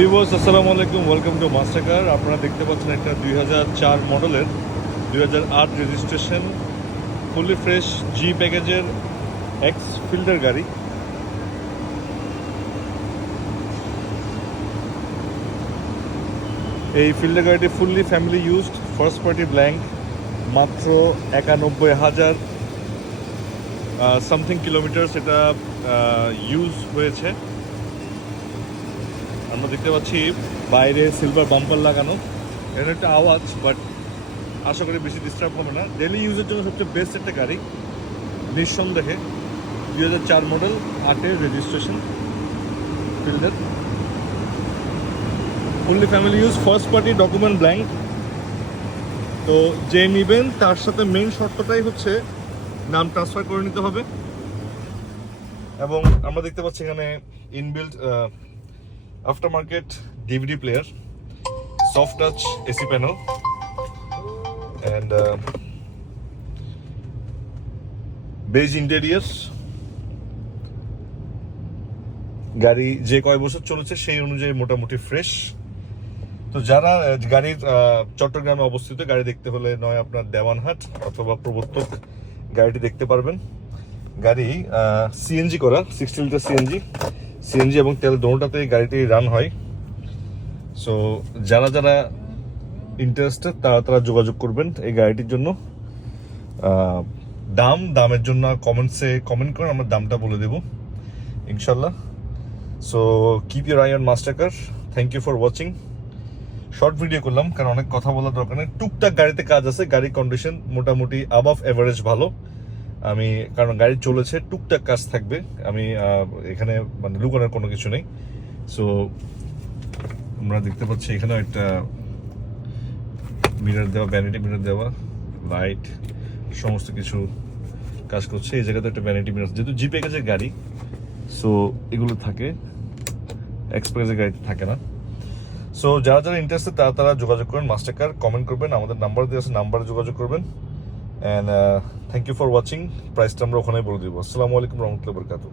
Viewers আসসালামু আলাইকুম, welcome to master কার। আপনারা দেখতে পাচ্ছেন একটা 2004 মডেলের 2008 রেজিস্ট্রেশন ফুলি ফ্রেশ জি প্যাকেজের এক্স ফিল্ডার গাড়ি। এই ফিল্ডার গাড়িটি fully family used, first party blank, মাত্র 91,000 সামথিং কিলোমিটার এটা ইউজ হয়েছে। আমরা দেখতে পাচ্ছি বাইরে সিলভার বাম্পার লাগানো, এর একটা আওয়াজ, বাট আশা করি বেশি ডিস্টার্ব হবে না। ডেলি ইউজের জন্য সবচেয়ে বেস্ট একটা গাড়ি নিঃসন্দেহে। 2004 মডেল, 8-এর registration Fielder, fully family use, first party, document blank. তো যে নেবেন তার সাথে মেইন শর্তটাই হচ্ছে নাম ট্রান্সফার করে নিতে হবে। এবং আমরা দেখতে পাচ্ছি এখানে inbuilt after market DVD player, soft touch AC panel, and base interior. গাড়ি যে কয় বছর চলেছে সেই অনুযায়ী মোটামুটি ফ্রেশ। তো যারা গাড়ির চট্টগ্রামে অবস্থিত, গাড়ি দেখতে হলে নয় আপনার দেওয়ানহাট অথবা প্রবর্তক গাড়িটি দেখতে পারবেন। গাড়ি সিএনজি করা, 60 লিটার সিএনজি এবং তেল দোনোটাতেই গাড়িটি রান হয়। সো যারা যারা ইন্টারেস্টেড তারা যোগাযোগ করবেন এই গাড়িটির জন্য। দামের জন্য কমেন্টসে কমেন্ট করে আমরা দামটা বলে দেবো ইনশাল্লাহ। So keep your eye on master car. Thank you for watching. Short video করলাম কারণ অনেক কথা বলার দরকার নেই। টুকটাক গাড়িতে কাজ আছে, গাড়ির কন্ডিশন মোটামুটি অ্যাবাভ এভারেজ ভালো। আমি কারণ গাড়ি চলেছে, টুকটাক কাজ থাকবে, আমি এখানে মানে লুকানোর কোনো কিছু নেই। সো আমরা দেখতে পাচ্ছি এখানেও একটা মিরর দেওয়া, ভ্যানিটি মিরর দেওয়া, লাইট, সমস্ত কিছু কাজ করছে। এই জায়গাতে একটা ভ্যানিটি মিরর, যেহেতু জি প্যাকেজের গাড়ি সো এগুলো থাকে, এক্সপ্রেসের গাড়িতে থাকে না। সো যারা যারা ইন্টারেস্টেড তারা যোগাযোগ করেন মাস্টার কার, কমেন্ট করবেন, আমাদের নাম্বার দিয়ে আছে, নাম্বারে যোগাযোগ করবেন। And thank you for watching. প্রাইসটা আমরা ওখানেই বলে দিব। আসসালামু আলাইকুম রহমতুল্লাহি ওয়া বারাকাতুহু।